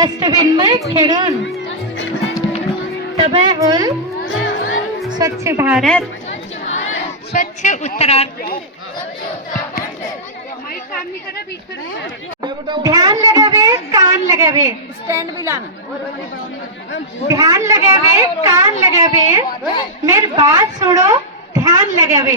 Dustbin में खेड़ून तबे whole स्वच्छ भारत, स्वच्छ उत्तराखंड। ध्यान लगावे, कान लगावे, स्टैंड भी लाना। ध्यान लगावे, कान लगावे, मेरी बात सुनो, ध्यान लगावे।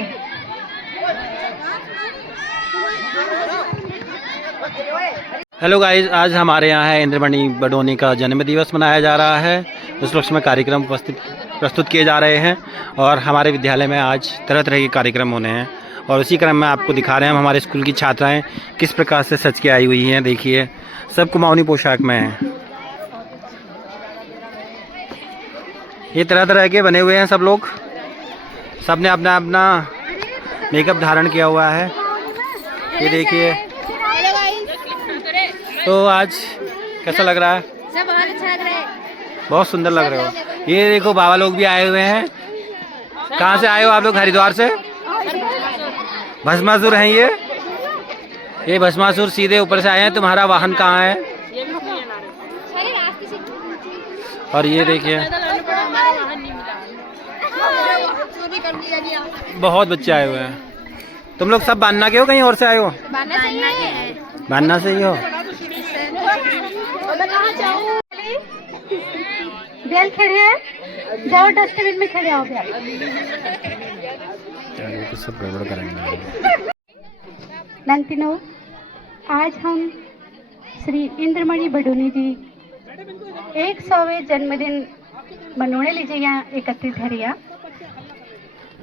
हेलो गाइस, आज हमारे यहाँ है इंद्रमणि बडोनी का जन्म दिवस मनाया जा रहा है। उस उपलक्ष्य में कार्यक्रम प्रस्तुत किए जा रहे हैं और हमारे विद्यालय में आज तरह तरह के कार्यक्रम होने हैं और उसी क्रम में आपको दिखा रहे हैं हम हमारे स्कूल की छात्राएं किस प्रकार से सज के आई हुई हैं। देखिए, सब कुमाऊनी पोशाक में हैं। ये तरह तरह के बने हुए हैं सब लोग, सब ने अपना अपना मेकअप धारण किया हुआ है। ये देखिए, तो आज कैसा लग रहा है? सब बहुत अच्छा लग रहा है। बहुत सुंदर लग रहे हो। ये देखो, बाबा लोग भी आए हुए हैं। कहाँ से आए हो आप लोग? हरिद्वार से। भस्मासुर हैं ये भस्मासुर सीधे ऊपर से आए हैं। तुम्हारा वाहन कहाँ है? और ये देखिए, बहुत बच्चे आए हुए हैं। तुम लोग सब बान्ना के हो, कहीं और से आए हो? बान्ना से ही हो। बेल खड़े हैं, जाओ डस्टबिन में खड़े हो गया। तो सब गड़बड़ करेंगे। नंतिनो, आज हम श्री इंद्रमणि बडोनी जी 100वें जन्मदिन मनोने लीजिए यहाँ एकत्रित है रिया।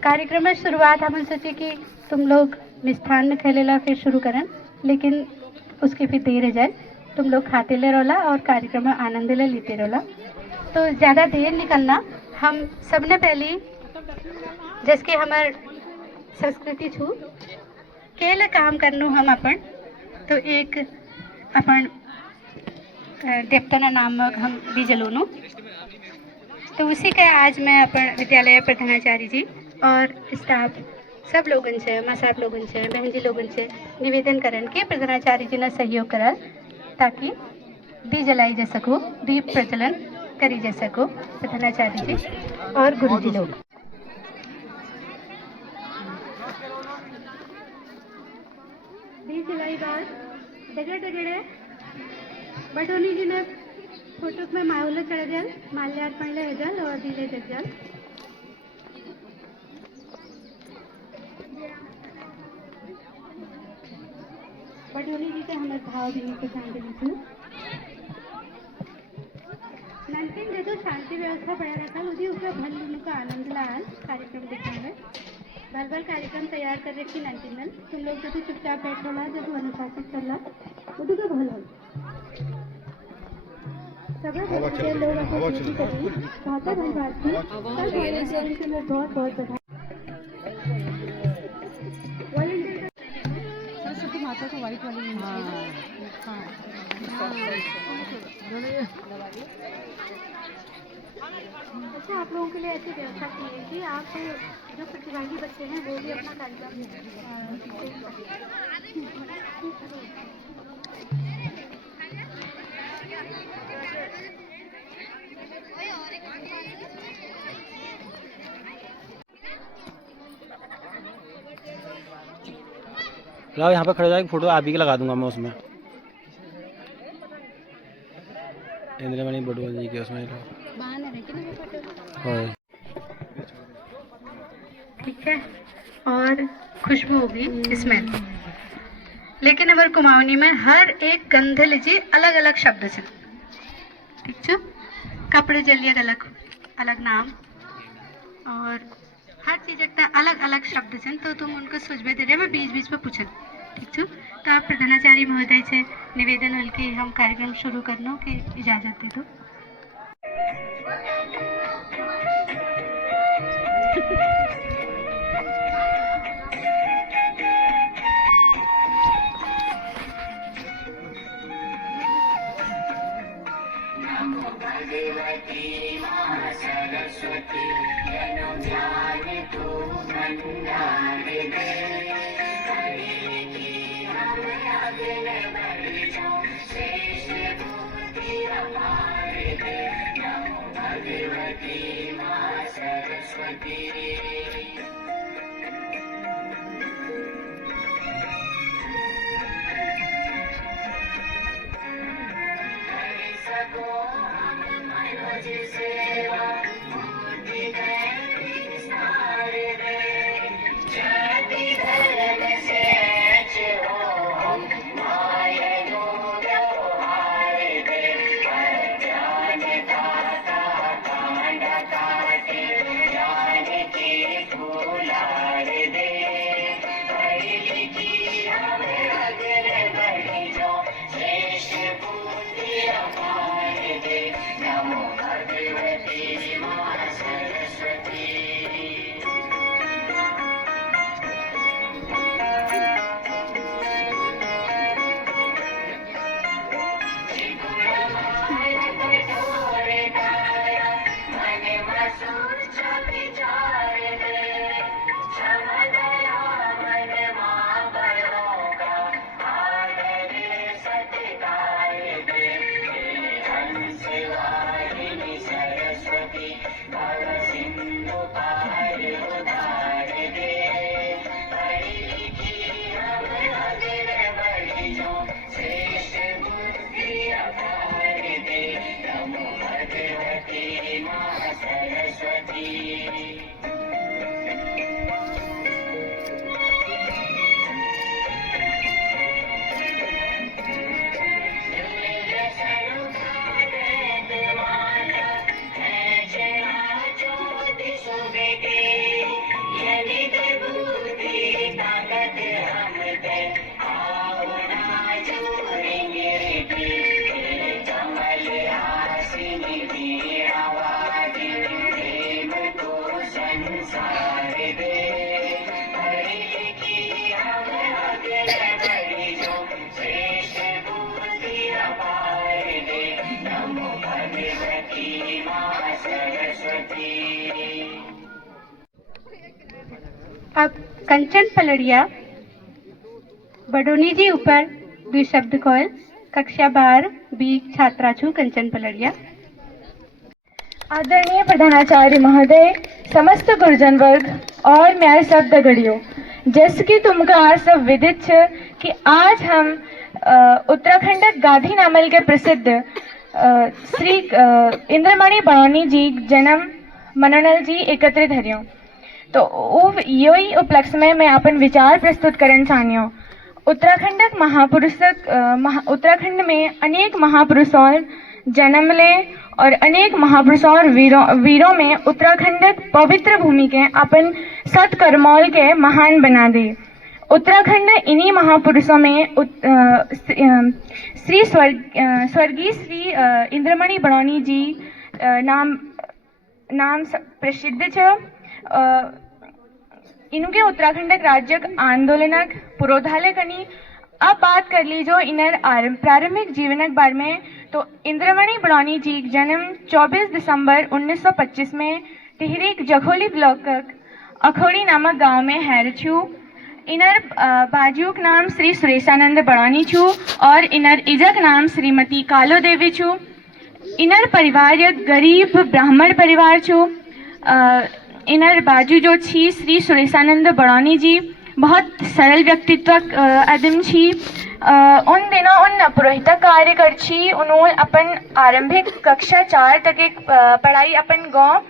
कार्यक्रम में शुरुआत हम सोचे कि तुम लोग मिष्ठान में खेलेला फिर शुरू करें, लेकिन उसके फिर देर हो जाए। तुम लोग खाते ले रोला और कार्यक्रम में आनंद ले लेते रोला, तो ज़्यादा देर निकलना। हम सबने पहली जिसके हमार संस्कृति छू केले काम करनू हम अपन, तो एक अपन देवता नामक हम भी जलूनू। तो उसी का आज मैं अपन विद्यालय प्रधानाचार्य जी और स्टाफ सब लोगन से, माँ साहब लोगन से, बहन जी लोगन से निवेदन करन के प्रधानाचार्य जी ने सहयोग करल ताकि दी जलाई जा सको, दीप प्रज्वलन करी जा सको प्रधानाचार्य जी और गुरु जी लोग। दी जलाई बाद डगड़े डगड़े बडोनी जी ने फोटो में माहौल चढ़ जल, माल्यार्पण ले जल और दिले जल। बडोनी जी से हमें भाव देने को शांति थी। नंतिन देखो, शांति व्यवस्था बढ़ा रखा मुझे उसका भल का आनंद लाल कार्यक्रम देखा है। भल कार्यक्रम तैयार कर रखी नंतिन। तुम लोग जब चुपचाप बैठो ला, जब अनुशासित कर ला उधर का भल हो सब लोग अपनी बहुत धन्यवाद थी। बहुत बहुत बधाई। माता को व्हाइट वाली अच्छा, आप लोगों के लिए ऐसी व्यवस्था की है कि आप जो प्रतिभागी बच्चे हैं वो भी अपना कार्यक्रम लाओ, यहाँ पे खड़े जाके फोटो आप ही के लगा दूंगा मैं उसमें, इंद्रमणि बडोनी जी के उसमें। ठीक है, और खुशबू होगी इसमें। लेकिन हमारे कुमाऊनी में हर एक गंध लीजिए अलग अलग शब्द से, ठीक है? कपड़े जलिए अलग अलग नाम और हर चीज़ एक अलग अलग शब्द से, तो तुम उनको सुझाव दे रहे, मैं बीच बीच में पूछन, ठीक है? तो आप प्रधानाचार्य महोदय से निवेदन हल कि हम कार्यक्रम शुरू करना की इजाज़त दे दो। भगवती माँ सरस्वती जनु ज्ञान तू भंडार दे, करे की हम अग्र बढ़ जाओ, शेष बुद्धि अब कंचन पलड़िया बडोनी जी ऊपर दुई शब्द कोयल कक्षा 12 बी छात्रा छु कंचन पलड़िया। आदरणीय प्रधानाचार्य महोदय, समस्त गुरुजन वर्ग और म्यारे सब दगड़ियों, जैसे कि तुमका सब विदित छ कि आज हम उत्तराखंड गांधी नामल के प्रसिद्ध श्री इंद्रमणि बड़ौनी जी जन्म मनोनल जी एकत्रित हरियो। तो यही उपलक्ष्य में मैं अपन विचार प्रस्तुत करना चाहूँ। उत्तराखंड में अनेक महापुरुषों जन्म ले और अनेक महापुरुषों और वीरों में उत्तराखंड पवित्र भूमि के अपन सत्कर्मौल के महान बना दे। उत्तराखंड इन्हीं महापुरुषों में स्वर्गीय श्री इंद्रमणि बड़ौनी जी नाम प्रसिद्ध छ। इनके उत्तराखंड राज्य आंदोलनक पुरोधाले कनी। अब बात कर ली जो इनर प्रारंभिक जीवनक बारे में, तो इंद्रमणि बड़ौनी जी जन्म 24 दिसंबर 1925 में टिहरी जखोली ब्लॉक अखोड़ी नामक गांव में हैर छू। इनर बाजुक नाम श्री सुरेशानंद बड़ौनी छू और इनर इजक नाम श्रीमती कालो देवी छू। इनर परिवार एक गरीब ब्राह्मण परिवार छू। इनर बाजू जो छी श्री सुरेशानंद बड़ौनी जी बहुत सरल व्यक्तित्व आदम छी। उन दिनों उन पुरोहित कार्य कर छी। उन्होंने अपन आरंभिक कक्षा 4 तक एक पढ़ाई अपन गांव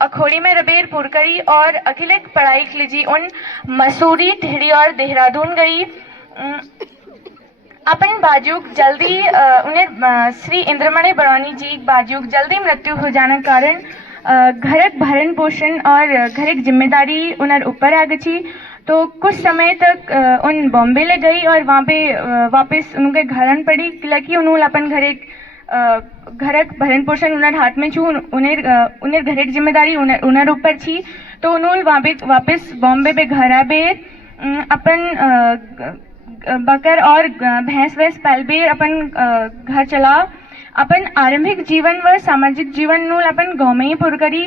अखोड़ी में रबेर पूर करी और अखिलिक पढ़ाई के लिए उन मसूरी, टिहरी और देहरादून गई। अपन बाजुक जल्दी उन्हें श्री इंद्रमणि बड़ौनी जी बाजुक जल्दी मृत्यु हो जाने के कारण घरक भरण पोषण और घरक जिम्मेदारी उनर ऊपर आ गई। तो कुछ समय तक उन बॉम्बे ले गई और वहाँ पे वापस उनके घरन पड़ी। लकी उन्होंने अपन घरक भरण पोषण उनर हाथ में छू। उन्हें घरक जिम्मेदारी उनर ऊपर छी। तो उन्होंने वहाँ पे वापस बॉम्बे पे घर आबे अपन बकर और भैंस वैस पालबे अपन घर चला। अपन आरंभिक जीवन व सामाजिक जीवन नूल अपन गाँव में ही पूर करी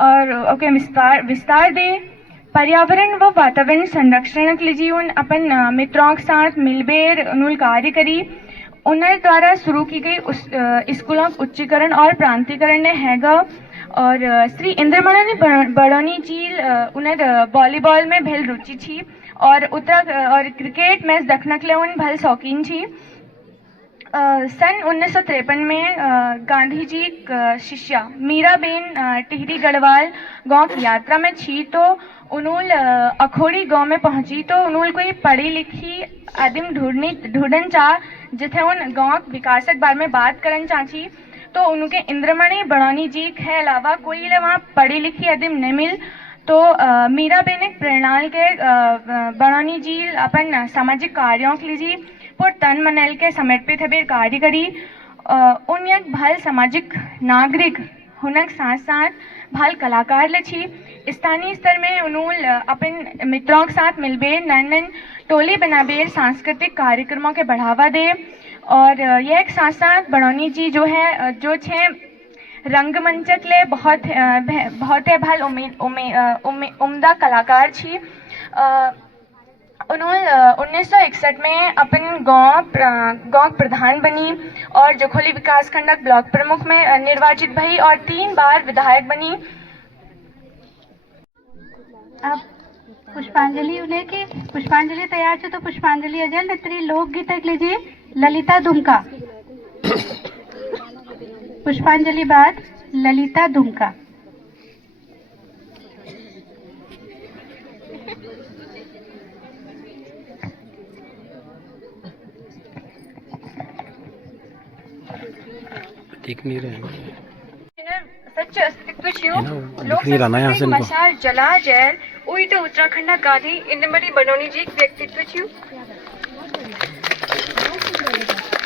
और ओके विस्तार दे। पर्यावरण व वातावरण संरक्षण के लिए उन अपन मित्रों के साथ मिलबेर नूल कार्य करी। उनर द्वारा शुरू की गई स्कूलों उच्चीकरण और प्रांतीकरण ने हैगा और श्री इंद्रमणि बड़ोनी जी उन्हें वॉलीबॉल में भेल रुचि थी और और क्रिकेट मैच देखने के लिए उन भल शौकीन थी। सन 1953 में गांधी जी शिष्या मीराबेन टिहरी गढ़वाल गांव की यात्रा में थी, तो उन्होंने अखोड़ी गांव में पहुंची तो उन्होंने कोई पढ़ी लिखी आदिम ढूंढन चाह जिथे उन गांव विकास के बारे में बात करन चाची, तो उनके इंद्रमणि बड़ौनी जी के अलावा कोई वहाँ पढ़ी लिखी आदिम नहीं मिल। तो मीराबेन एक प्रेरणाल के बड़ौनी जी अपन सामाजिक कार्यों के लिए पर तन मनल के समर्पित है कार्य करी। उन एक भल सामाजिक नागरिक हुनक साथ साथ भल कलाकार ले छी। स्थानीय स्तर में उन्होंने अपन मित्रों के साथ मिलबे नन नन टोली बनाबे सांस्कृतिक कार्यक्रमों के बढ़ावा दे। और यह एक साथ साथ बड़ौनी जी जो है जो छे रंगमंचक ले बहुत भल उम्दा कलाकार छी। उन्होंने 1961 में अपन गांव प्रधान बनी और जखोली विकास खंडक ब्लॉक प्रमुख में निर्वाचित भई और 3 बार विधायक बनी। अब पुष्पांजलि उन्हें की पुष्पांजलि तैयार छे तो पुष्पांजलि अजल नेत्री लोकगीत लीजिए ललिता दुमका। पुष्पांजलि बाद ललिता दुमका। देख नहीं रहे हैं। सच्चे अस्तित्व छियो दिख नहीं रहा ना यहाँ से इनको। मशाल जला जैर उई तो उत्तराखंड गांधी इंद्रमणि बड़ौनी जी व्यक्तित्व छियो।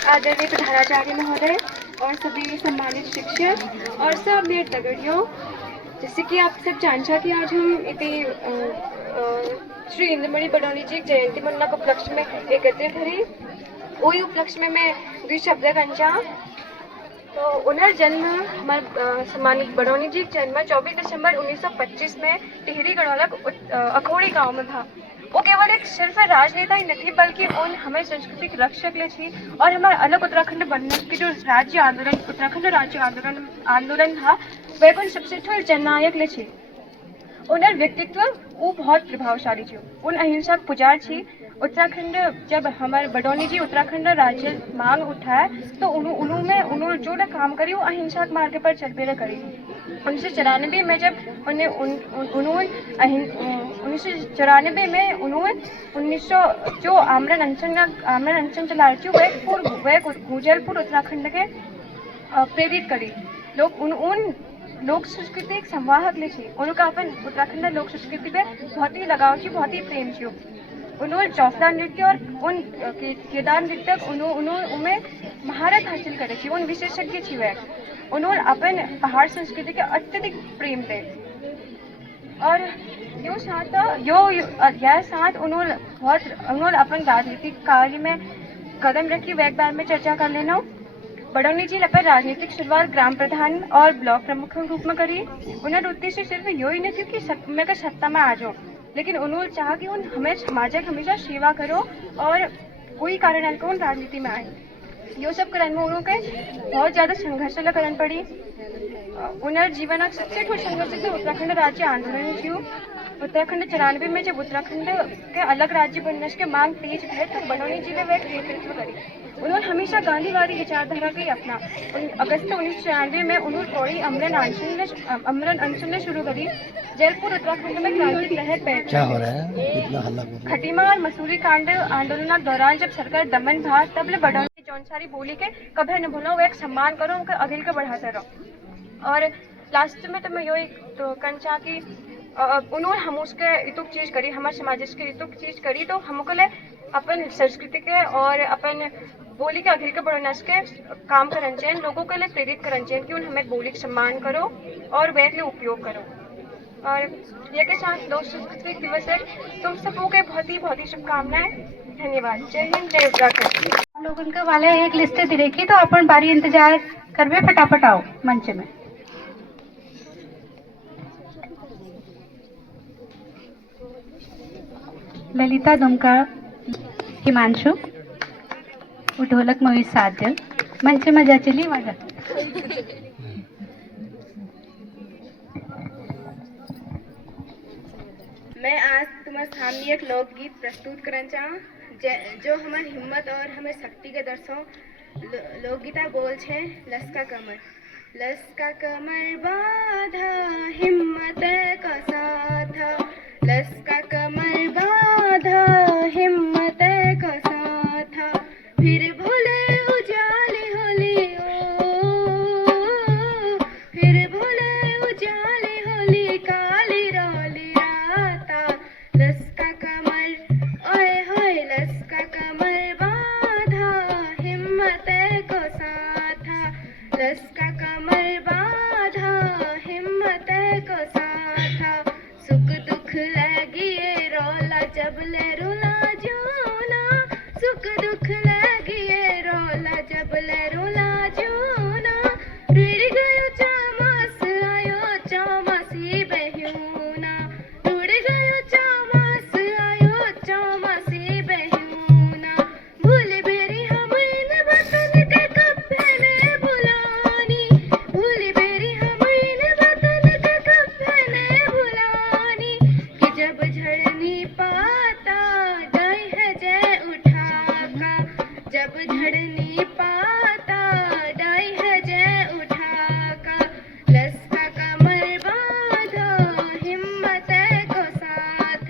आदरणीय प्रधानाचार्य महोदय और सभी सम्मानित शिक्षक और सब मेरे तगड़ियों, जैसे कि आप सब जानते हैं कि आज हम इतने श्री इंद्रमणि बड़ौनी जी जयंती मनाने के उपलक्ष्य में एकत्रित हरी। वही उपलक्ष्य में मैं 2 शब्द कंचा। तो उनर जन्म हमारे सम्मानित बड़ौनी जी जन्म 24 दिसंबर 1925 में टिहरी गढ़वालक अखोड़ी गांव में था। वो केवल एक सिर्फ राजनेता ही नहीं बल्कि उन हमें सांस्कृतिक रक्षक ले थी और हमारे अलग उत्तराखंड बनने के जो राज्य आंदोलन उत्तराखंड राज्य आंदोलन था वह कौन सबसे ठोस जननायक ले थी। उनर व्यक्तित्व वो बहुत प्रभावशाली थी। उन अहिंसक पुजार थी। उत्तराखंड जब हमारे बड़ौनी जी उत्तराखंड राज्य मांग उठाए तो उन्होंने जो ना काम करी वो अहिंसक मार्ग पर चल पेरे करी। 1994 में जब उन्हें 1994 में उन्होंने 1900 जो आमरण अनशन चला रही वह गुजलपुर उत्तराखंड के प्रेरित करी। लोग उन लोक संस्कृति एक संवाहक ले थी। उनका अपन उत्तराखंड लोक संस्कृति पे बहुत ही लगाव थी, बहुत ही प्रेम थी। उन्होंने चौफला नृत्य और उन केदार नृत्य उनमें महारत हासिल करी थी। उन विशेषज्ञ थी वह। उन्होंने अपन पहाड़ संस्कृति के अत्यधिक प्रेम थे और यो साथ उन्होंने अपन राजनीतिक कार्य में कदम रखी। वह एक बार में चर्चा कर लेना। बड़ौनी जी अपन राजनीतिक शुरुआत ग्राम प्रधान और ब्लॉक प्रमुख के रूप में करी। उन्हें उद्देश्य सिर्फ यो ही नहीं थी कि मैं सत्ता में आ जाऊँ, लेकिन उन्होंने चाहा कि उन हमें समाज की हमेशा सेवा करो और कोई कारण उन राजनीति में आए। यो सब करने में उन्होंने बहुत ज़्यादा संघर्ष करन पड़ी। उन्हें जीवन सबसे ठोस संघर्ष तो उत्तराखंड राज्य आंदोलन थी। उत्तराखंड 94 में जब उत्तराखंड के अलग राज्य बनने की मांग तेज है तो बड़ौनी जी ने वह नेतृत्व करी। उन्होंने हमेशा गांधीवादी विचारधारा को अपना। अगस्त 1994 में उन्होंने थोड़ी अमरन अनशन शुरू करी। जयपुर उत्तराखंड में क्रांति लहर पैदा क्या हो रहा है, इतना हल्ला हो रहा है। खटीमा और मसूरी कांड आंदोलन के दौरान जब सरकार दमन था तब बड़ौनी जौनसारी बोली के कभी न भूलो वो एक सम्मान करो उनके अगिल के बढ़ाते रहो। और लास्ट में तो मैं यो एक तो कंचा की उन्होंने हम उसके इतुक चीज़ करी, हमारे समाज के इतुक चीज़ करी तो हमको ले अपन संस्कृति के और अपन बोली के अखिल के बढ़ने के काम करन चाहिए। लोगों के लिए प्रेरित करन चाहिए कि उन हमें बोली का सम्मान करो और वह लिए उपयोग करो। और ये के साथ लोक संस्कृति दिवस है। तुम सबों के बहुत ही शुभकामनाएं। धन्यवाद। जय हिंद, जय उत्तराखंड। हम लोग उनके वाले एक लिस्ट दे रखी तो अपन बारी इंतजार करवे, फटाफट आओ मंच में। ललिता दुमका हिमांशु, ढोलक मोहित साध्य, मंच में जा चली वाजा। मैं आज तुम्हारे सामने एक लोकगीत प्रस्तुत करना चाहूँ जो हमार हिम्मत और हमें शक्ति के दर्शो लोकगीता बोल छे लस्का कमर बाधा हिम्मत का साथ लस्का कमर बाधा हिम्मत का साथ फिर भोले उजाले होली ओ फिर भोले उजाले होली काली रोली राता लस्का कमर ओए होए लस्का कमर बाधा हिम्मत को साथा लस्का कमर बाधा हिम्मत को साथा सुख दुख लगिए रोला जबले रुला जूना सुख दुख लगिए रोला जबले रुला जूना रुड़ गयो चामास आयो चौमासी बहूना रुड़ गयो चामास आयो चौमासी बहूना भूल बेरी हम इन वतन के कफने बुलानी भूल बेरी हम इन वतन के कफने बुलानी कि जब झड़नी पाता डाई है जय उठा का जब झड़नी पाता डाई है जय उठा का लस्का कमर बांधो हिम्मत को साथ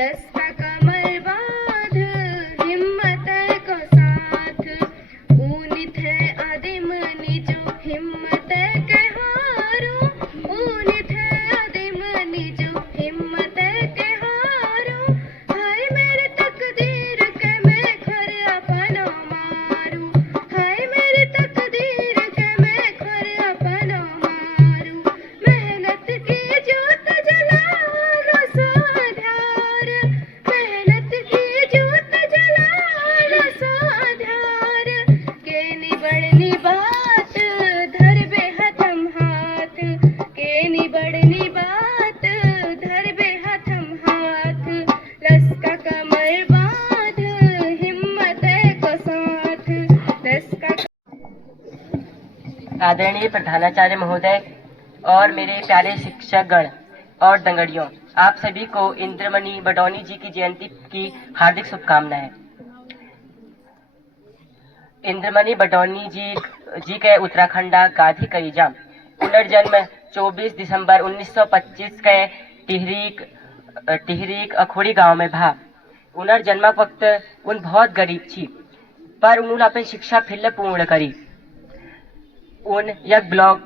लस्का कमर बांध हिम्मत को साथ ऊनी थे आदिम निजो हिम्मत के हारो ऊनी थे आदिम निजो हिम्मत के हारो हाय मेरे तकदीर के मैं खर अपनो मारू हाय मेरे तकदीर के मैं खर अपनो मारू मेहनत की जोत जलालो साधार मेहनत की जोत जलालो साधार के निबड़नी बात धर बे हथम हाथ के निबड़नी बात धर बे हथम हाथ लस्का कमर बांध हिम्मत को साथ लस्का आदरणीय प्रधानाचार्य महोदय और मेरे प्यारे शिक्षकगण और दंगड़ियों, आप सभी को इंद्रमणि बडौनी जी की जयंती की हार्दिक शुभकामनाएं। इंद्रमणि बडौनी जी के उत्तराखंडा गाधी करीजा पुनर्जन्म 24 दिसंबर 1925 के टिहरीक अखोड़ी गांव में भा उनर जन्मक वक्त उन बहुत गरीब थी पर उन्होंने अपनी शिक्षा फिर पूर्ण करी उन यक ब्लॉक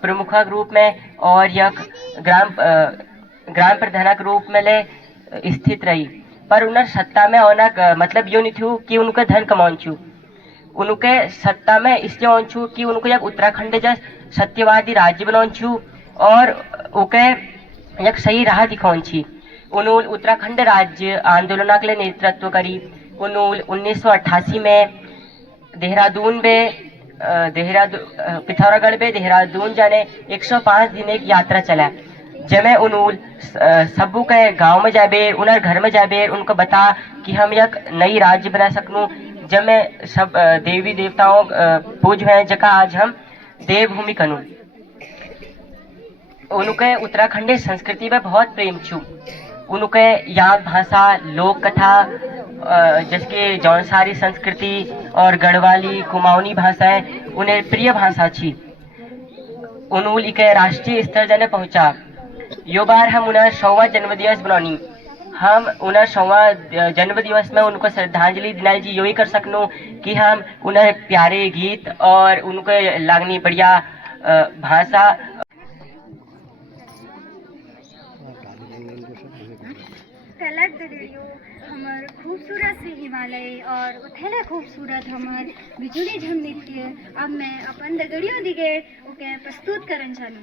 प्रमुख रूप में और यक ग्राम प्रधानक रूप में ले स्थित रही पर उनर सत्ता में होना मतलब यो नहीं थी कि उनके धन कमाउन छू उनके सत्ता में इसलिए होन छू कि उनको यक उत्तराखंड जस सत्यवादी राज्य बनाउन छू और ओके यक सही राह दिखाउन छी उन्होंने उत्तराखंड राज्य आंदोलन के लिए नेतृत्व करी उन्होंने 1988 में पिथौरागढ़ में देहरादून जाने 105 दिन एक यात्रा चला जमे उनूल सबू के गांव में जाबे उनर घर में जाबे उनको बता कि हम एक नई राज्य बना सकूं जमे सब देवी देवताओं पूज हैं जका आज हम देवभूमि कनु उनके उत्तराखंडी संस्कृति में बहुत प्रेम छू उनके याद भाषा लोक कथा जिसके जौनसारी संस्कृति और गढ़वाली कुमाऊनी भाषाएं उन्हें प्रिय भाषा छी उन्होंने के राष्ट्रीय स्तर जने पहुंचा यो बार हम उन्हें 100वां जन्मदिवस बनानी हम उन्हें 100वां जन्मदिवस में उनको श्रद्धांजलि दिलाई जी यही कर सकूं कि हम उन्हें प्यारे गीत और उनके लागनी बढ़िया भाषा तलक दरियो हमार खूबसूरत से हिमालय और उथेले खूबसूरत हमार बिजुली झम नृत्य अब मैं अपन दगड़ियों दिगे ओके प्रस्तुत करन चालू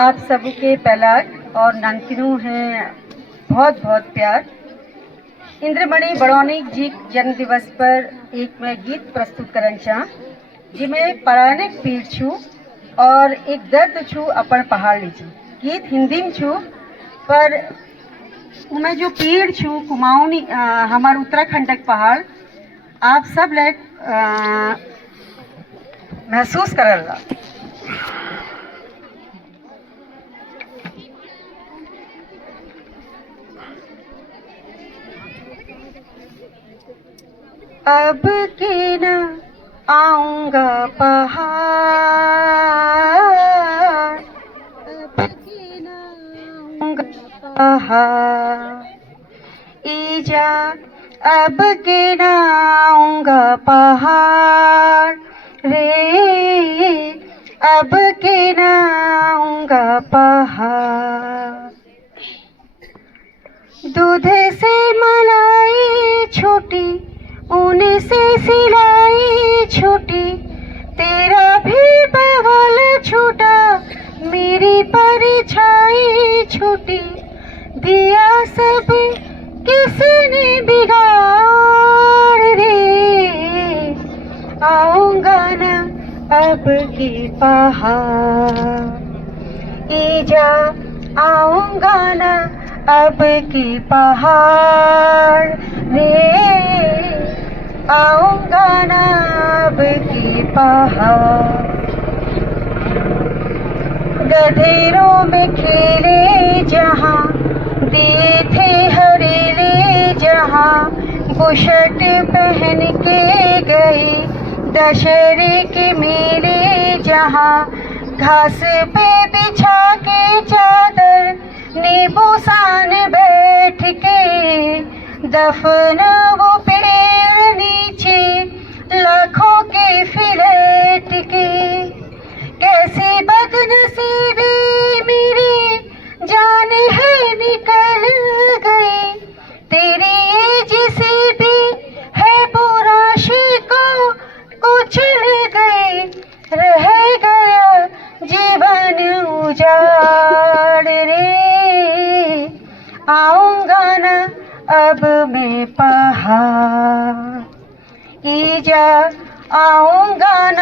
आप सबके पहलाग और नंतिनू हैं बहुत बहुत प्यार। इंद्रमणि बड़ौनी जी जन्म दिवस पर एक मैं गीत प्रस्तुत करना चाह जिसमें पौराणिक पीड़ छू और एक दर्द छू अपन पहाड़ लीजिए। गीत हिंदी में छू पर उमें जो पीड़ छू कुमाऊनी हमार उत्तराखंड के पहाड़ आप सब ले महसूस करला। अब के न आऊंगा पहाड़, अब के न आऊंगा पहाड़, ईजा अब के न आऊंगा पहाड़ रे, अब के न आऊंगा पहाड़। दूध से मलाई छोटी ऊन से सिलाई छोटी, तेरा भी बवाल छोटा मेरी परछाई छोटी, दिया सब किसने बिगाड़ रे, आऊंगा न अब की पहाड़, ईजा आऊंगा न अब की पहाड़ रे, आऊंगा न अब की पहाड़। गधेरों में खेले जहाँ दिए थे हरेले जहाँ, बुशर्ट पहन के गई दशहरे के मेले जहाँ, घास पे बिछा के चादर नींबू सान बैठ के, दफन वो पेड़ नीचे लाखों के फिलेट के, कैसी बदनसीबी मेरी जान है निकल गई, तेरी जिसे भी है बुराशी को कुचल गई, रह गया जीवन उजाड़ रे, आऊंगा न अब मैं पहाड़, ईजा आऊंगा न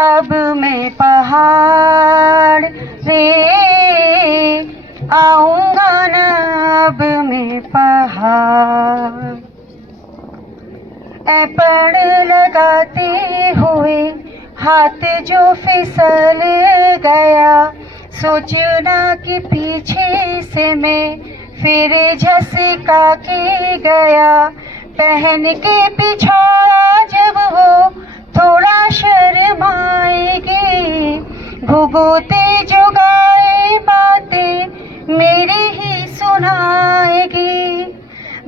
अब मैं पहाड़ रे, आऊंगा न अब मैं पहाड़। ऐपड़ लगाते हुए हाथ जो फिसल गया, सोचना कि पीछे से मैं फिर झसका के गया, पहन के पिछाड़ा जब वो थोड़ा शर्माएगी, घुघुते जो गाए बातें मेरी ही सुनाएगी,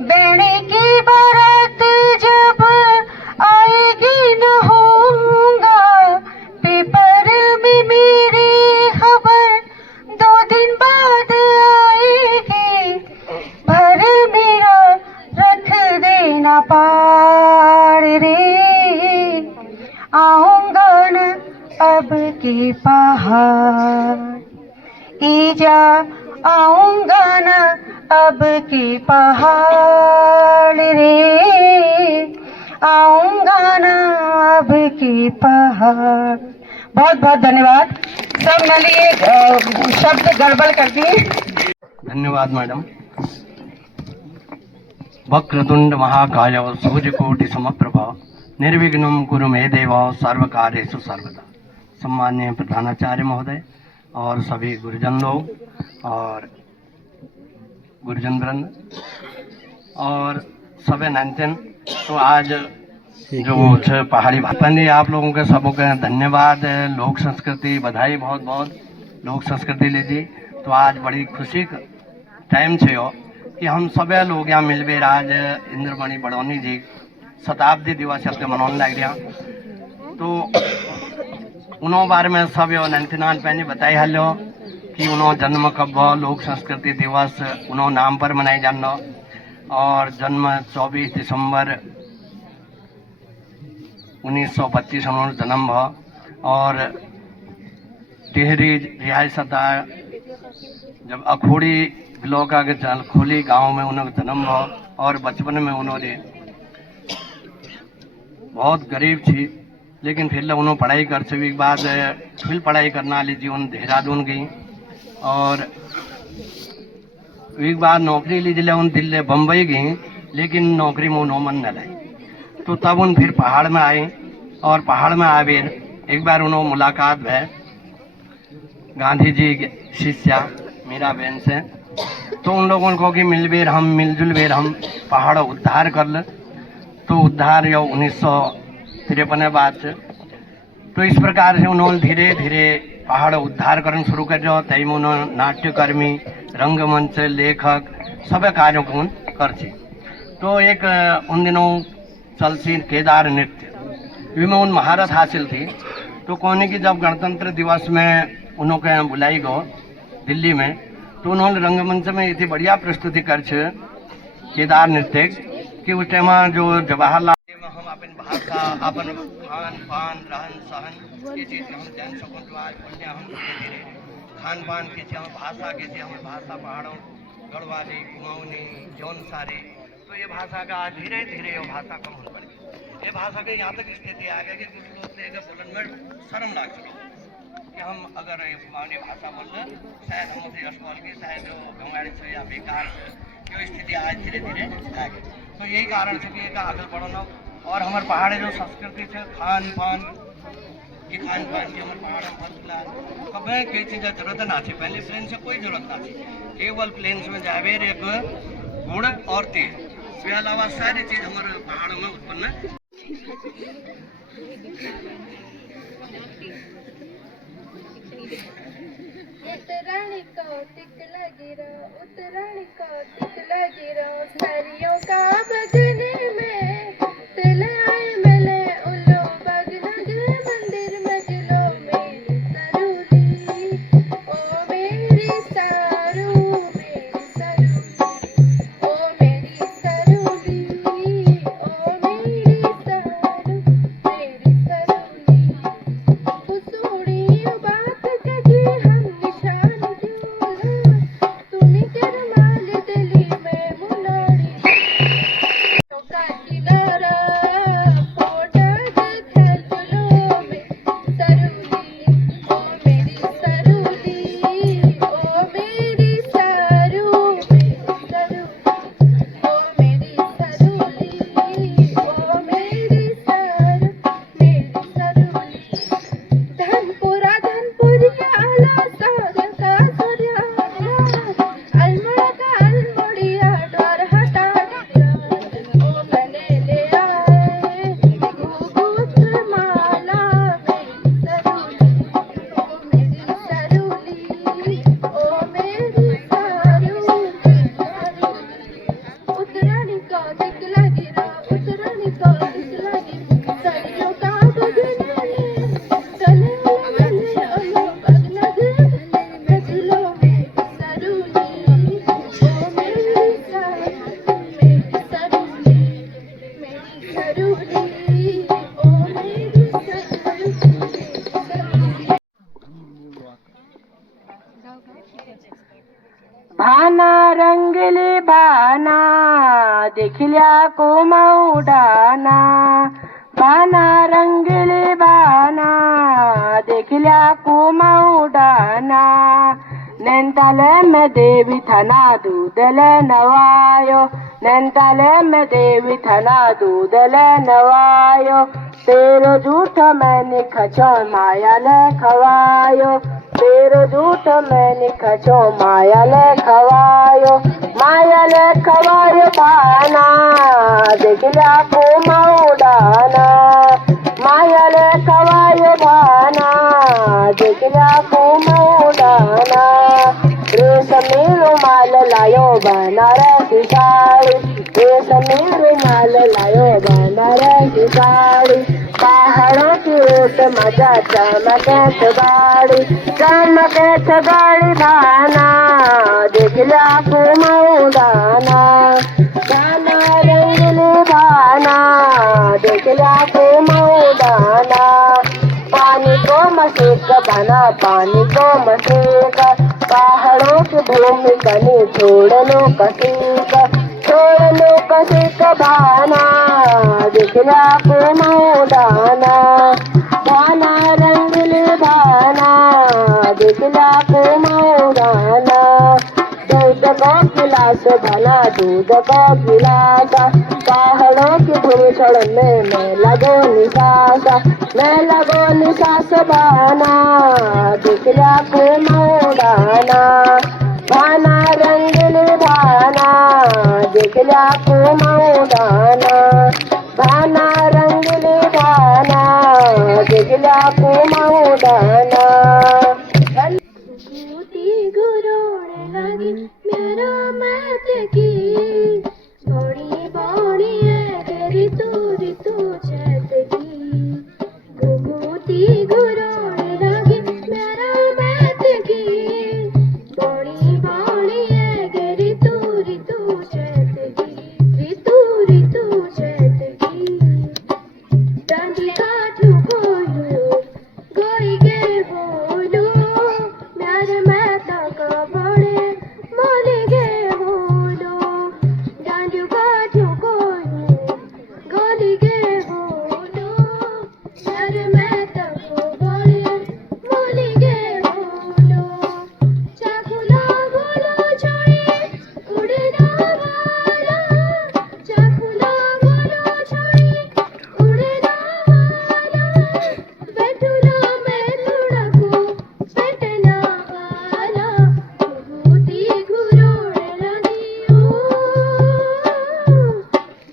बेड़े की बारात जब आएगी न होऊंगा, पेपर में मेरी खबर 2 दिन बाद आएगी, भर मेरा रख देना पार रे, आऊंगा न अब के पहाड़, ईजा आऊंगा न अब के पहाड़ रे, आऊंगा न अब के पहाड़। बहुत बहुत धन्यवाद। सब मिलिए शब्द गड़बड़ कर दिए। धन्यवाद मैडम। वक्रतुंड महाकाय सूर्यकोटि समप्रभा निर्विघ्नं कुरु मे देव सर्वकार्येषु सर्वदा। सम्माननीय प्रधानाचार्य महोदय और सभी गुरुजन लोग और गुरुजन वृंद और सभी नंतन, तो आज जो पहाड़ी भाषा आप लोगों के सबों का धन्यवाद। लोक संस्कृति बधाई बहुत बहुत लोक संस्कृति लीजिए। तो आज बड़ी खुशी का टाइम छे कि हम सभी लोग यहाँ मिलबे आज इंद्रमणि बड़ौनी जी शताब्दी दिवस के मनाने लग रहा। तो उन्होंने बारे में सब नंतनान पहले बताई हलो कि उन्होंने जन्म कब लोक संस्कृति दिवस उन्होंने नाम पर मनाई जानो और जन्म 24 दिसंबर 1925 उन्होंने जन्म हुआ और टिहरी रिहायशता जब अखोड़ी ब्लॉक आगे जलखोली गांव में उन्होंने जन्म हुआ और बचपन में उन्होंने बहुत गरीब थी, लेकिन फिर उन्होंने पढ़ाई कर सके बाद फिर पढ़ाई करना ली जीवन देहरादून गई और एक बार नौकरी लीजिए उन दिल्ली बम्बई गई, लेकिन नौकरी में उन्होंने मन न लाई। तो तब उन फिर पहाड़ में आए और पहाड़ में आवे एक बार उन्होंने मुलाकात भय गांधी जी शिष्या मीरा बहन से। तो उन लोगों को कि मिलजुल हम पहाड़ उद्धार कर ले। तो उद्धार या 1953 बाद से तो इस प्रकार से उन्होंने धीरे धीरे पहाड़ उद्धार करना शुरू कर दिया। तई में उन्होंने नाट्यकर्मी, रंगमंच, लेखक सब कार्यों को करती। तो एक उन दिनों चलती केदार नृत्य में उन महारत हासिल थी। तो कोने की जब गणतंत्र दिवस में उन्होंने बुलाई गो दिल्ली में, तो उन्होंने रंगमंच में इतनी बढ़िया प्रस्तुति कर केदार नृत्य कि उस टाइम जो जवाहरलाल में हम अपन भाषा, अपन खान पान, रहन सहन ये चीज हम जान सको। तो आज बढ़िया हम धीरे धीरे खान पान के हम भाषा के हम भाषा पहाड़ों गढ़वाली, कुमाऊनी, जौन सारे, तो ये भाषा का धीरे धीरे ये भाषा कम हो पड़ी। ये भाषा के यहाँ तक स्थिति आ गई कि कुछ लोग ने बोलन में शर्म लाग चुकी कि हम अगर कुमाऊनी भाषा बोल रहे शायद हम उसे यश बोल के शायद जो गंवाड़ी से या बेकार जो स्थिति आज धीरे धीरे आ गई। तो यही कारण से कि आगे बढ़ना और हमारे पहाड़ी जो संस्कृति है खान पान की हमारे पहाड़ में फर्स्ट कभी कई चीज़ें जरूरत ना थी। पहले प्लेन से कोई जरूरत ना थी, केवल प्लेन्स में जावेर एक गुड़ और तेल, इसके अलावा सारी चीज हमारे पहाड़ों में उत्पन्न उतराणी कौतिक लगिरो, उतराणी कौतिक लगिरो, सरियों का बगने में तिल आए मिले उल्लू बग लगे मंदिर मजलो मेरी सरूली, ओ मेरी सारू मेरी सरूली, ओ मेरी सरूली, ओ मेरी सारू मेरी सरूली, कुसुड़ी बात कही हम निशान क्यों तुम्ही कर माल दिली में मुनाड़ी का किनारा फोटा देखल बुलो में सरूली, ओ मेरी सरूली, ओ मेरी सारू मेरी सरूली, ओ मेरी सरूली, ओ मेरी सारू मेरी सरूली, धनपुरा धनपुरिया आला सागर का सूर्या अलमड़ा का अलमड़िया डर हटा दिया, ओ मैंने ले आए घुघुत माला मेरी सरूली, ओ मेरी सरूली, ओ मेरी सारू मेरी सरूली, उतराणी का दिक लगी रा, उतराणी का दिक लगी, सरियों का बगने में चले मिले अलो बग लगे मजलो मेरी सरूली, ओ मेरी सारू मेरी सरूली, मेरी सरूली, ओ मेरी सारू मेरी सरूली। भाना रंगले भाना देखल्या कोमा उडाना, भाना रंगले भाना देखल्या कोमा उडाना, नैनताले में देवी थना दूधल नवायो, नैनताले में देवी थना दूधल नवायो, तेरो झूठ मैंने खचो माया ले खवायो, तेरो झूठ मैंने खचो माया ले खवायो, माया ले खवायो भाना देखल्या कोमा उडाना, माया ले खवायो भाना देखल्या कोमा उडाना, रेशमी रुमाल लायो बनारसी साड़ी, रेशमी रुमाल लायो बनारसी साड़ी, पहाड़ों की ऊट मजा चमके गाड़ी, चमके गाड़ी भाना देखल्या कोमा उडाना, भाना रंगले भाना देखल्या कोमा उडाना, पानी को सेक बना पानी को मसेक, पहाड़ों की भूमि कनी छोड़ लो कसेक, छोड़ लो कसेक भाना, दिखला को मऊदाना, भाना रंगीले भाना, दिखला को मऊदाना, दूध को गिलास भला दूध को गिलास, पहाड़ों की भूमि छोड़ने में लगो निशास, मैं लगो निशास भाना, दिखला को मऊदाना, भाना रंगीले भाना, दिखला को मऊदाना, भाना रंगीले भाना, दिखला को मऊदाना। लगी मेरा मैत की बड़ी बड़ी है ऋतु चैत की, घुघुती घुरोने लगी मेरा मैत की बड़ी बड़ी है ऋतु चैत की, ऋतु चैत की। डांडी काठू कोलू गोई के बोलू मेरे मैत का बड़े मोली गे बोलो, डांडू काठू कोलू गोली गे बोलो मेरे मैत को बड़े मोली गे बोलो, चाकुला बोलो छोड़ी उड़े ना वाला, चाकुला बोलो छोड़ी उड़े ना वाला, बैठूला मैं तुड़को बैठना वाला, घुघुती घुरोने लगी ओ,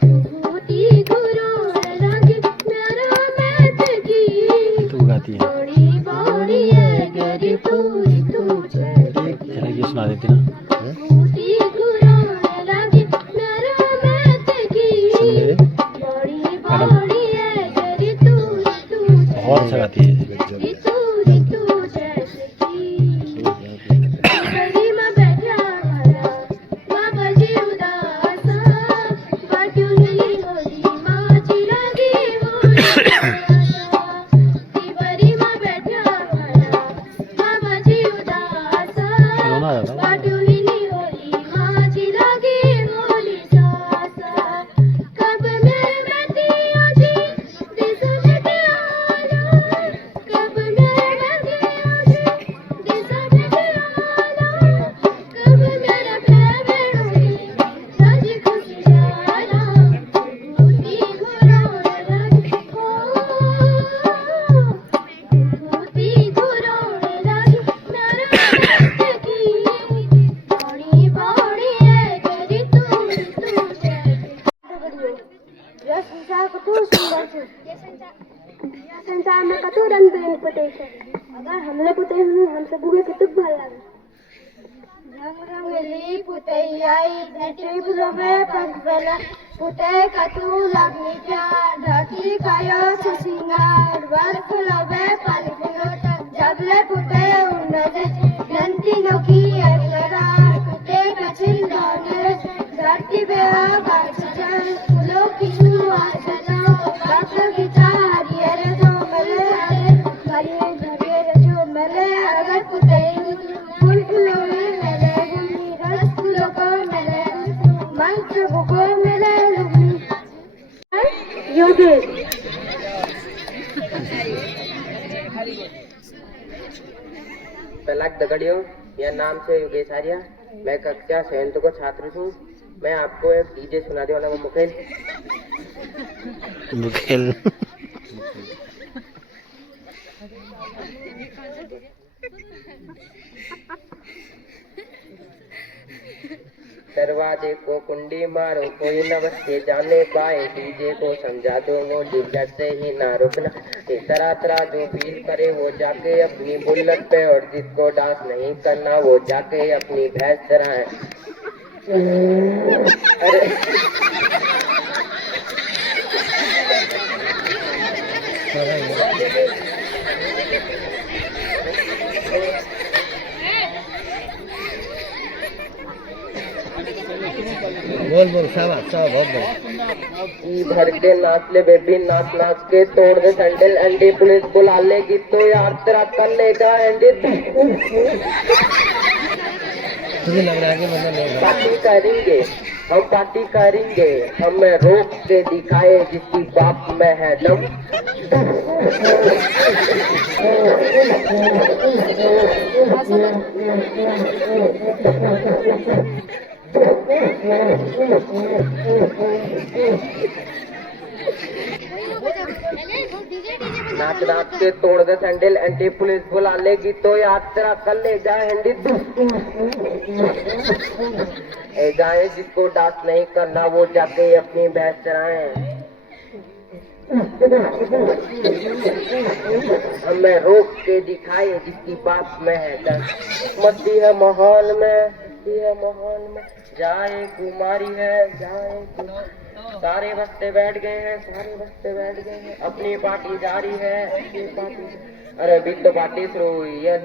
घुघुती घुरोने लगी मेरा मैत की तू गाती है, बड़ी बड़ी है गरी पूरी तू चैत की। चलो ये सुना देती ना। घुघुती घुरोने लगी मेरा मैत की बड़ी बड़ी है गरी तू बहुत अच्छा गाती है। ऋतु चैत की। गली में बैठा वाला बाबा जी उदासा, बाटू हिली होली माची लगी होली तिवारी में बैठा वाला बाबा जी उदासा, रोना आ जाता है। बाटू हिली होली माची लगी होली सासा, कब मेरे बेटियों जी दिस बेटे आना, कब मेरे बेटियों जी दिस बेटे आना, कब मेरा प्यार राजी खुशी जाना, घुघुती घुरोने लगी ओ, घुघुती घुरोने लगी मेरा मैत की बड़ी बड़ी है ऋतु चैत। यह संसार कतु सुंदर छे, यह संसार में कतु रंग बिरंग पुते छे, अगर हमले पुते हमसे बुगे कितु भल लागे। रंग रंगली पुतैयाई धरती फूलों पंख फैला, पुते कतु लगनी प्यार धरती कायो से सिंगार, वर फूलों पानी फूलो जगले पुते उन्नति नंती नोकी अकरार, पुते कछिल दाने धरती पे आकाश जल फूलों की शुरुआत सजा, रक्त की चारियर जो मले आए मले धरे जो मले अगर पुते फूल फूलों में मिले घूमी, रस फूलों को मिले मंत्र को मिले लुमी योगेश। पहलाक दगड़ियों, यह नाम से योगेश आर्या, मैं कक्षा 7 को छात्र हूँ। मैं आपको एक डीजे सुना दे वाला हूँ मुकेल। मुकेल दरवाजे को कुंडी मारो कोई न बच्चे जाने पाए, डीजे को समझा दो वो झट से ही ना रुकना, तरह तरह जो फील करे वो जाके अपनी बुलेट पे, और जिसको डांस नहीं करना वो जाके अपनी भैंस चराए। अरे बोल शाबाश बहुत बढ़िया। जी भर के नाच ले बेबी, नाच नाच के तोड़ दे सैंडल अंडी, पुलिस बुला लेगी तो यार तेरा कर लेगा एंडी। तुझे लग रहा है कि मैंने नहीं पार्टी करेंगे हम, पार्टी करेंगे, हमें रोक के दिखाए जिसकी बाप में है दम। नाच नाच के तोड़ दे सैंडल एंटी, पुलिस बुला लेगी तो याद तेरा कर ले जाए हैंडी। ए गाए जिसको डांस नहीं करना वो जाके अपनी भैंस चराए। हमें रोक के दिखाए जिसकी बात में है डर। मस्ती है माहौल में, मस्ती है माहौल में, जाए कुमारी है, जाए सारे बस्ते बैठ गए हैं, सारे बस्ते बैठ गए हैं, अपनी पार्टी जारी है, अपनी पार्टी। अरे अभी तो पार्टी शुरू हुई है।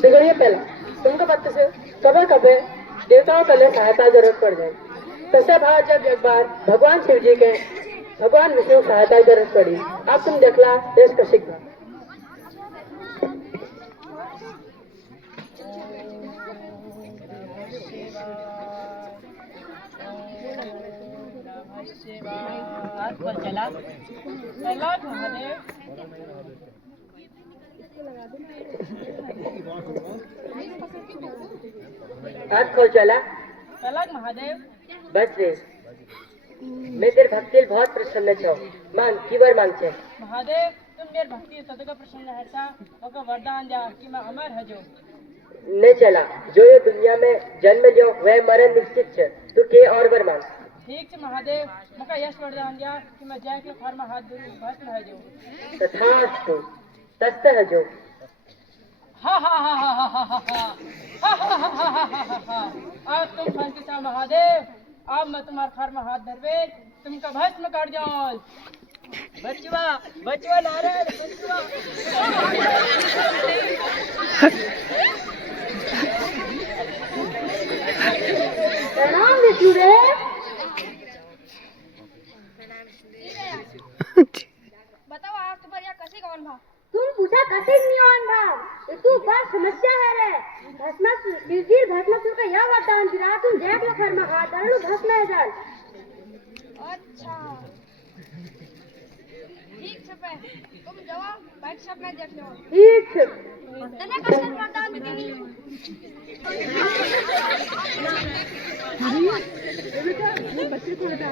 बिगड़िए पहला तुमको पत्ते से कभी कभी देवताओं के लिए सहायता जरूरत पड़ जाए। तसे भाव जब एक बार भगवान शिव जी के भगवान विष्णु सहायता जरूरत पड़ी। अब तुम देखला देश का सिख हाथ खोल चला महादेव बस रे मैं तेरे भक्ति बहुत प्रसन्न छो। मांग की वर मांग छे महादेव तुम मेरे भक्ति सदा प्रसन्न रहता और वरदान दिया कि मैं अमर है जो ने चला जो ये दुनिया में जन्म लियो वह मरण निश्चित छे। तू के और वर मांग। ठीक है महादेव मका यश वरदान दिया कि मैं जय के फर में हाथ धरू भस्म है जो तथास्तु तस्त है जो हा हा हा हा हा हा हा हा हा हा हा हा। अब तुम संतुष्ट महादेव। अब मैं तुम्हारे फर में हाथ धरवे तुमका भस्म कर जाओ। बचवा बचवा नारायण बचवा। प्रणाम विष्णुदेव। बताओ आप तुम्हारे यहाँ कैसे कौन भाव तुम पूछा कैसे नहीं ऑन भाव ये तू बात समस्या है रे भस्मासुर शिवजी भस्मासुर का यह वरदान दिला तुम जय को घर में हाथ डालो भस्म है जाल। अच्छा ठीक है पे तुम जाओ बाइक शॉप में देख लो। ठीक है तने कैसे वरदान दी बच्चे को बता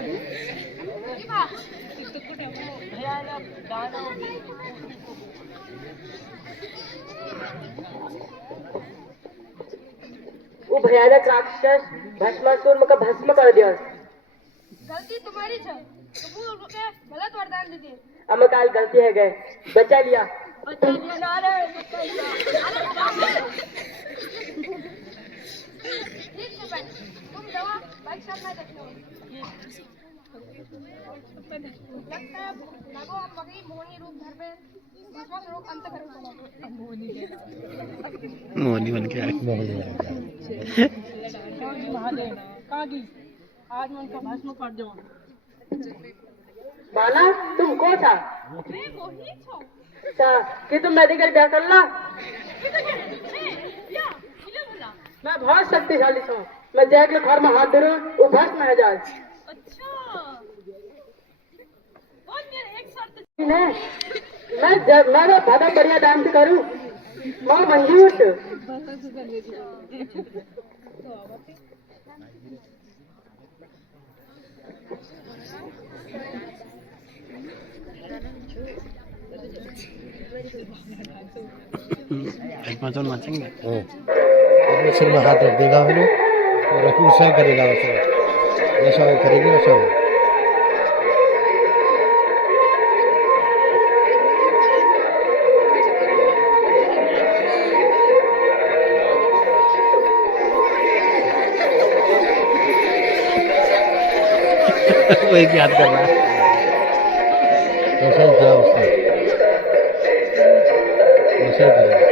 दो वो भयानक राक्षस भस्मासुर मका भस्म कर दियो। गलती तुम्हारी है तुम गलत वरदान दे दिए। अब काल गलती है गए बचा लिया नारायण ठीक है भाई तुम जाओ बाइक शॉप में देख लो। लगता है लगो आप मगरी मोहनी रूप धर पे भस्मासुर को अंत करो। मोहनी बन के महादेव कागी आज मैं उनका भस्म कर दो। माना तुम को था मैं वही छो अच्छा कि तुम मेडिकल क्या कर ला। मैं बहुत शक्तिशाली छूं। मैं जय के घर में हाथ धरू वो भस्म है जाए। अच्छा और मेरे एक शर्त मैं बहुत बढ़िया डांस करूं मां मंजूर नाचेंगे अपने सिर में हाथ रख देगा फिर और रखी उसे करेगा वैसे जैसा वो करेगी वैसा वो। वही याद करना वैसा ही किया उसने वैसा ही करेगा।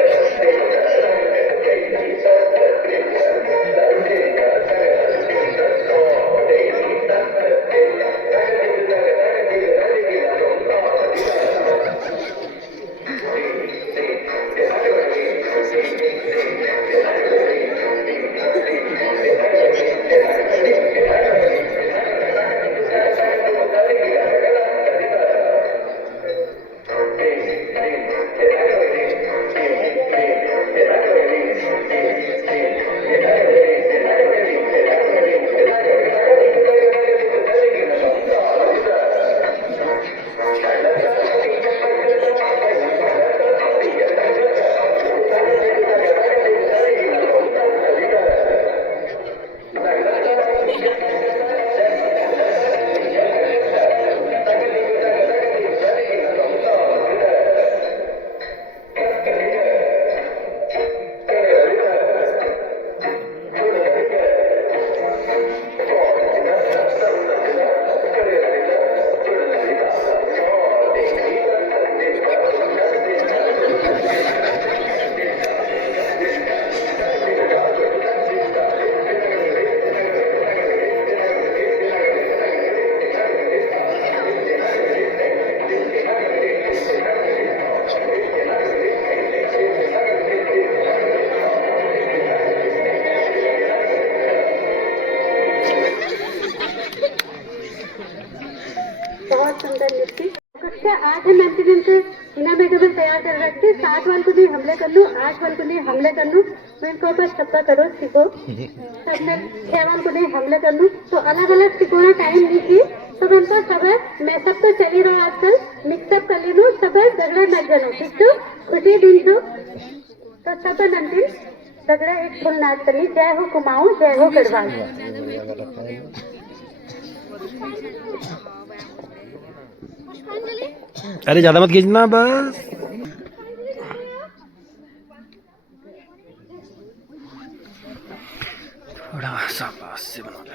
तैयार कर रखी 7 वन को नहीं हमले कर लूँ 8 वन को नहीं हमले कर लूँ मैं इनको ऊपर सबका करो सीखो तब मैं 6 वन को नहीं हमले कर लूँ तो अलग अलग सिकोना टाइम नहीं थी तो मैं इनको सब मैं सब तो चली रहा आजकल मिक्सअप कर ली लूँ सब दगड़ा मत जनो ठीक तो खुशी दिन तो सब नंदी दगड़ा एक फुल नाच करनी जय हो कुमाऊं जय हो गढ़वाल। अरे ज्यादा मत खींचना बस। थोड़ा सा पास से बना लें।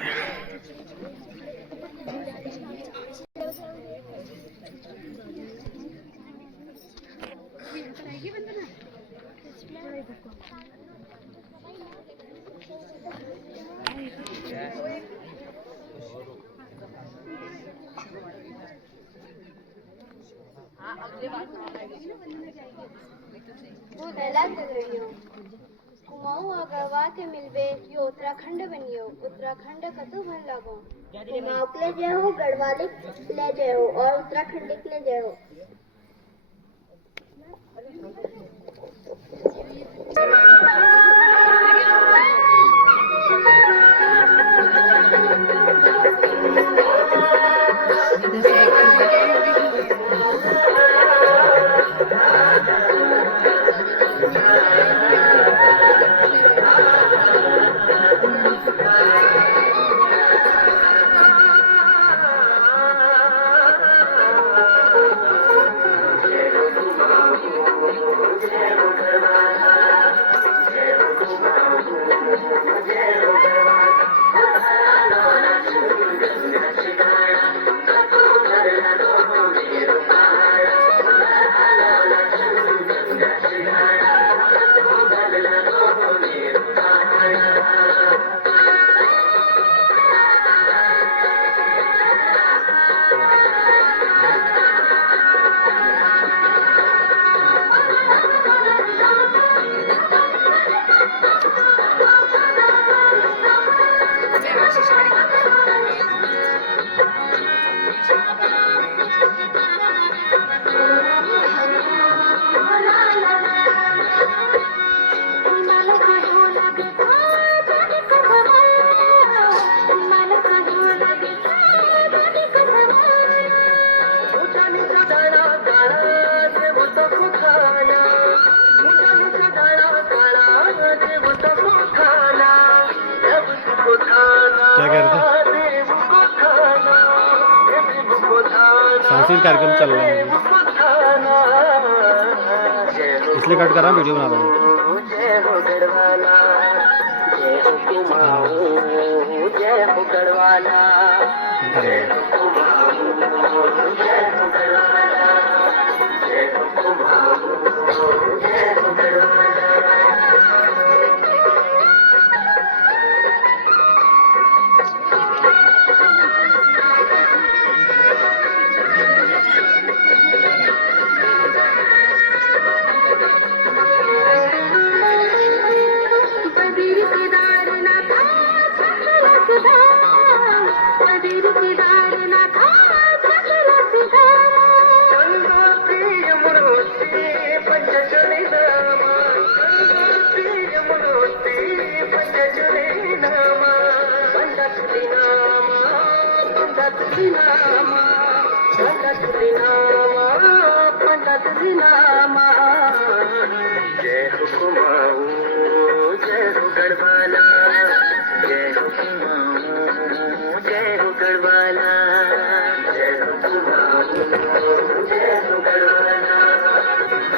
वो बेला चल रही हो कुमाऊं और गढ़वाल के मिलबे यो उत्तराखंड बनियो उत्तराखंड कतो भन लागो कुमाऊं के ले जाओ गढ़वाल ले जाओ और उत्तराखंड के ले जाओ। क्या कह रहे थे? सांस्कृतिक कार्यक्रम चल रहे हैं इसलिए कट कर रहा हूँ वीडियो बना रहा हूँ। जय हो कुमाऊं जय हो गढ़वाला जय हो कुमाऊं जय हो गढ़वाला जय हो कुमाऊं जय हो गढ़वाला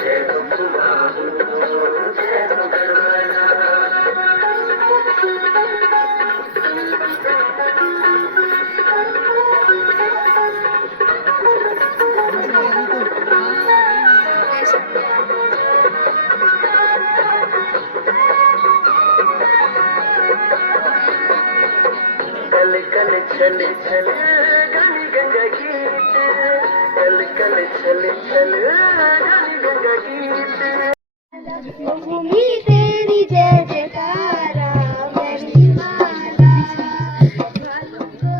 जय हो कुमाऊं जय हो गढ़वाला। कल कल छल छल गानी गंगा गीत कल कल छल छल गानी गंगा गीत। भूमि तेरी जय जयकारा मेरी माला भालू को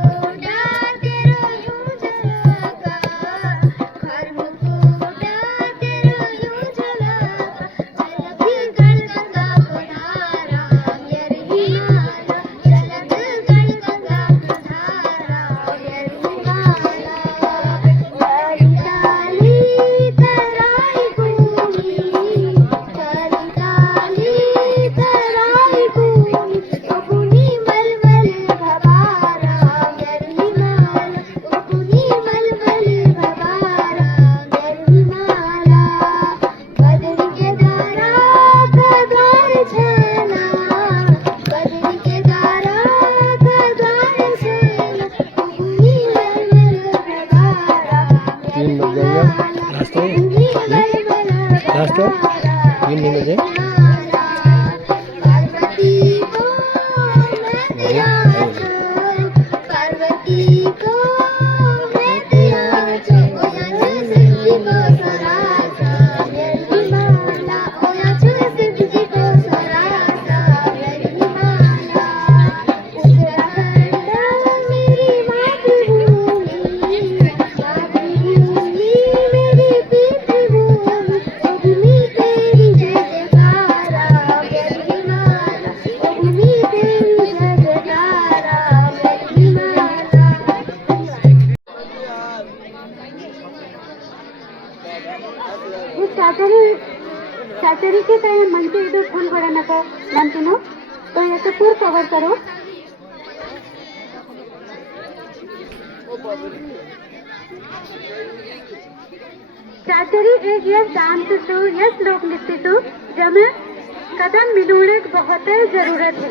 डांटे रोयूं जगा घर को डांटे रोयूं नहीं मुझे। पार्वती को मैं दिया चोर, पार्वती को मैं दिया चोर, ओया चुन सिद्धि को सरासा मेरी माला, ओया चुन सिद्धि को सरासा मेरी माला। उत्तराखंड मेरी मातृभूमि, मातृभूमि मेरी पितृभूमि, ओ भूमि तेरी जय जयकारा मेरी माला, ओ भूमि तेरी जय जयकारा मेरी माला। चाचरीचे काय मनचे इथे फुल बड़ा नका नंतिनो, तो याचं पूर कव्हर करो। चाचरी एक यह शांत सु यह श्लोक लिखती तू जमे कदम मिलूने की बहुत जरूरत है।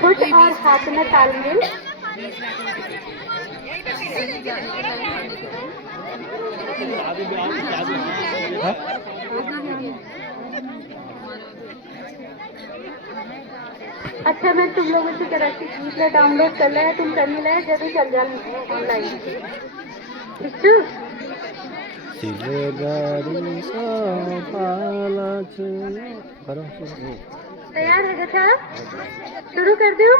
फुट और हाथ में तालमेल। अच्छा मैं तुम लोगों से तरह की गीत डाउनलोड कर लिया है, तुम करने लगे जब भी चल जाना ऑनलाइन। ठीक है तैयार है गच्छा, शुरू कर दो।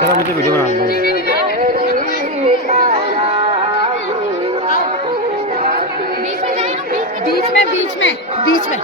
चलो मुझे वीडियो बना लो। बीच में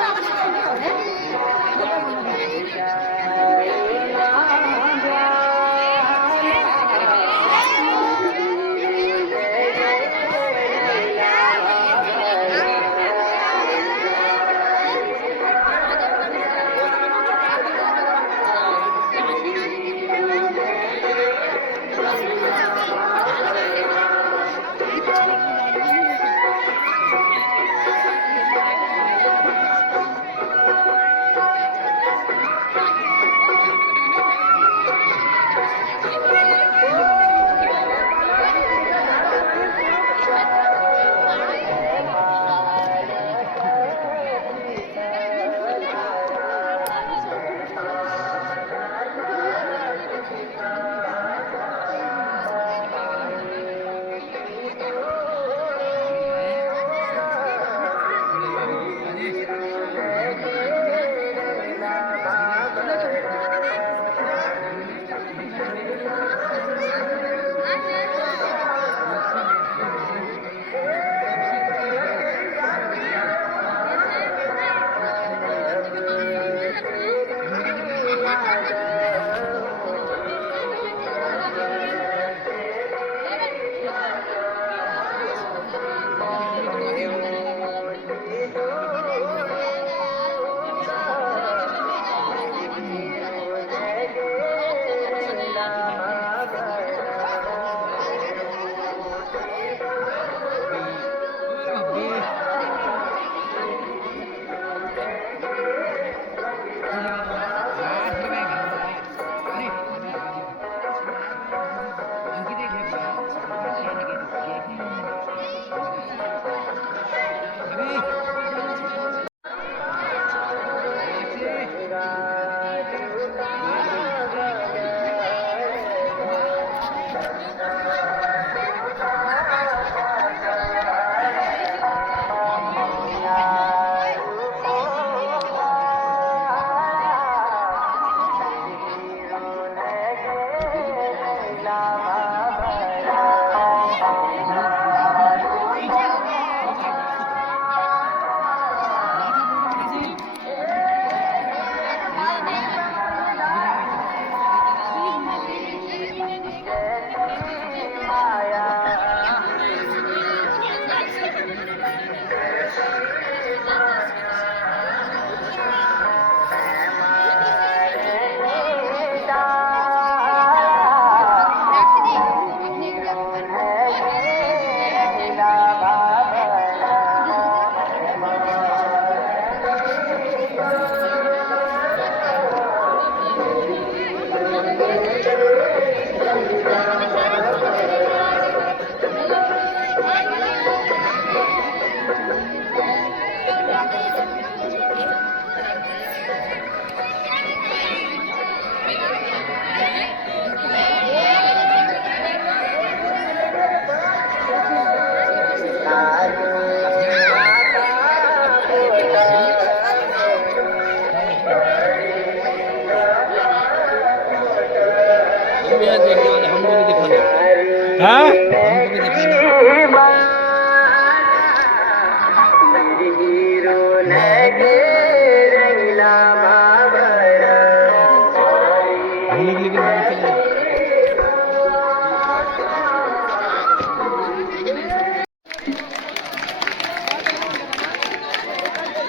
हाँ?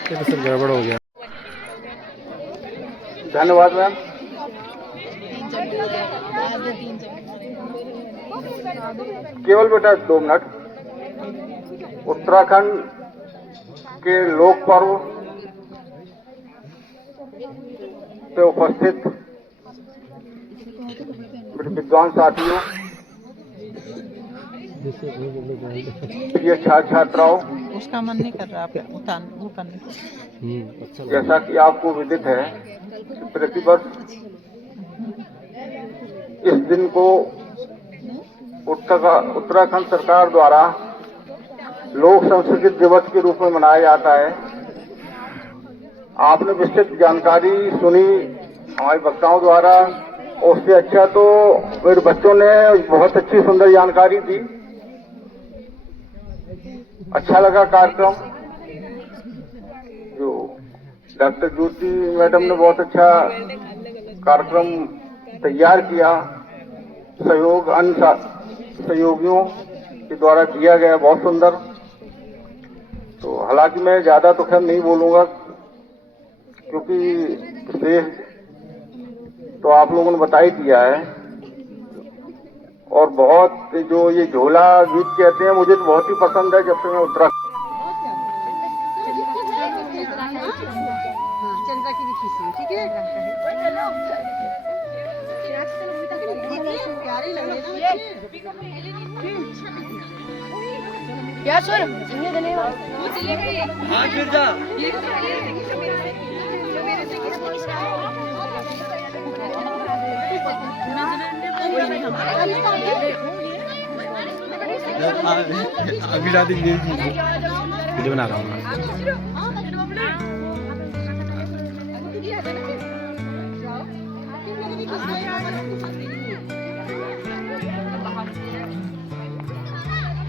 ये तो सब गड़बड़ हो गया। धन्यवाद मैम। केवल बेटा 2 मिनट। उत्तराखंड के लोक पर्व पे उपस्थित विद्वान साथियों, ये छात्र छात्राओं, उसका मन नहीं कर रहा वो करने को। जैसा कि आपको विदित है, प्रतिवर्ष इस दिन को उत्तराखंड सरकार द्वारा लोक संस्कृति दिवस के रूप में मनाया जाता है। आपने विस्तृत जानकारी सुनी हमारे वक्ताओं द्वारा, उससे अच्छा तो मेरे बच्चों ने बहुत अच्छी सुंदर जानकारी दी। अच्छा लगा कार्यक्रम। जो डॉक्टर ज्योति मैडम ने बहुत अच्छा कार्यक्रम तैयार किया, सहयोग अन्य सहयोगियों के द्वारा किया गया, बहुत सुंदर। तो हालांकि मैं ज्यादा तो खैर नहीं बोलूंगा, क्योंकि विशेष तो आप लोगों ने बता ही दिया है। और बहुत जो ये झोला गीत कहते हैं, मुझे तो बहुत ही पसंद है। जब से मैं उत्तराखंड अभी शादी वीडियो बना रहा हूँ।